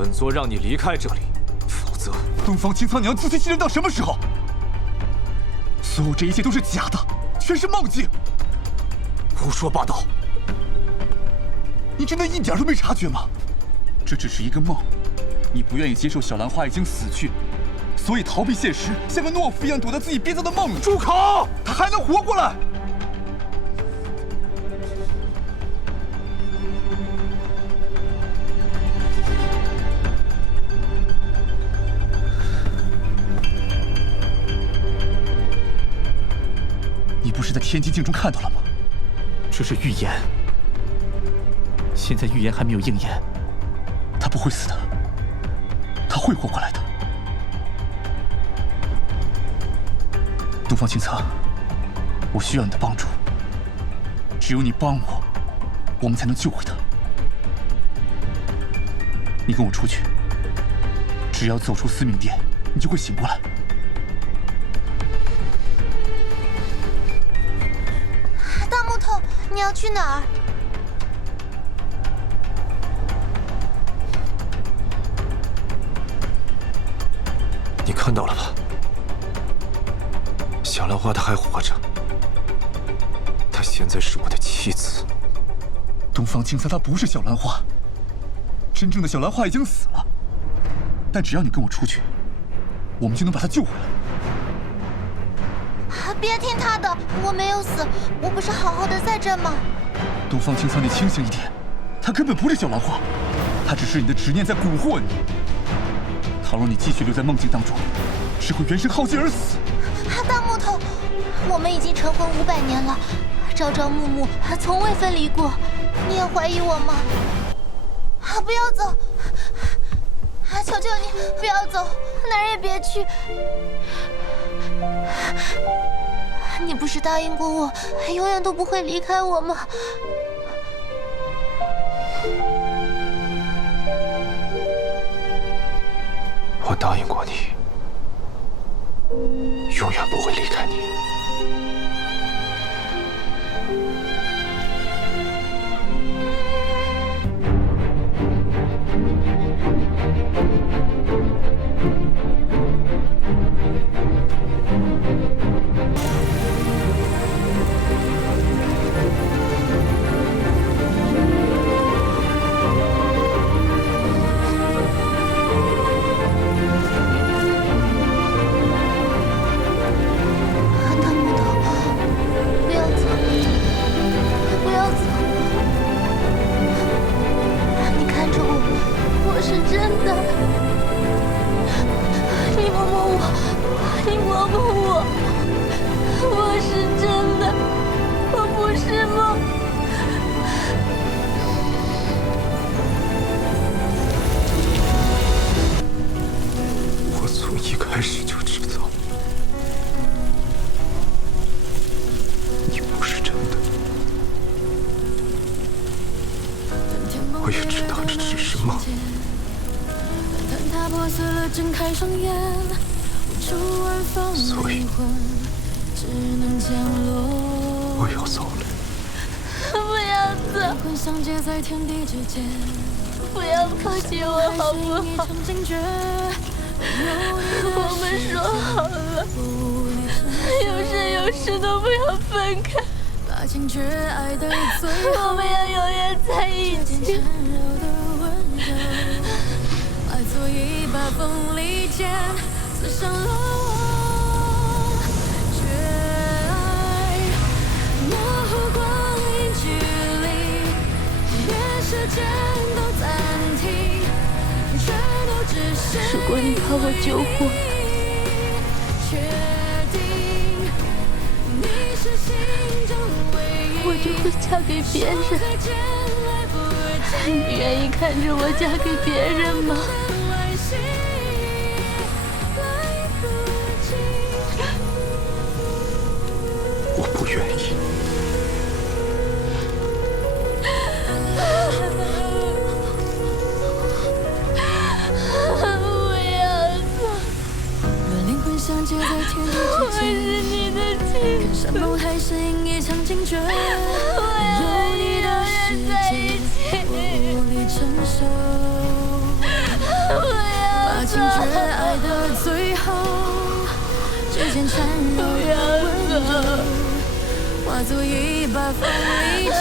本座让你离开这里，否则东方青苍娘自欺欺人到什么时候？所有这一切都是假的，全是梦境。胡说八道！你真的一点都没察觉吗？这只是一个梦，你不愿意接受小兰花已经死去，所以逃避现实，像个懦夫一样躲在自己编造的梦里。住口！他还能活过来？是在天机镜中看到了吗？这是预言，现在预言还没有应验。他不会死的，他会活过来的。东方青苍，我需要你的帮助，只有你帮我，我们才能救回他。你跟我出去，只要走出司命殿，你就会醒过来。你要去哪儿？你看到了吧？小兰花她还活着，她现在是我的妻子。东方青苍，她不是小兰花，真正的小兰花已经死了。但只要你跟我出去，我们就能把她救回来。别听他的，我没有死，我不是好好的在这吗？东方青苍，你清醒一点，他根本不是小兰花，他只是你的执念在蛊惑你。倘若你继续留在梦境当中，只会元神耗尽而死。大木头，我们已经成婚五百年了，朝朝暮暮从未分离过，你也怀疑我吗？啊不要走！啊求求你不要走，哪儿也别去。你不是答应过我，永远都不会离开我吗？我答应过你，永远不会离开你。你摸摸我，我是真的，我不是梦。我从一开始就知道，你不是真的。我也知道这只是梦。所以，我要走了。不要走，不要抛弃我好不好？我们说好了，有生有世都不要分开，我们要永远在一起。爱做一把锋利剑，刺伤如果你把我救活，我就会嫁给别人。你愿意看着我嫁给别人吗？我不愿意。我是你的妻子，我要和你永远在一起。情绝爱的最后，指尖缠绕的温柔，化作一把锋利剑，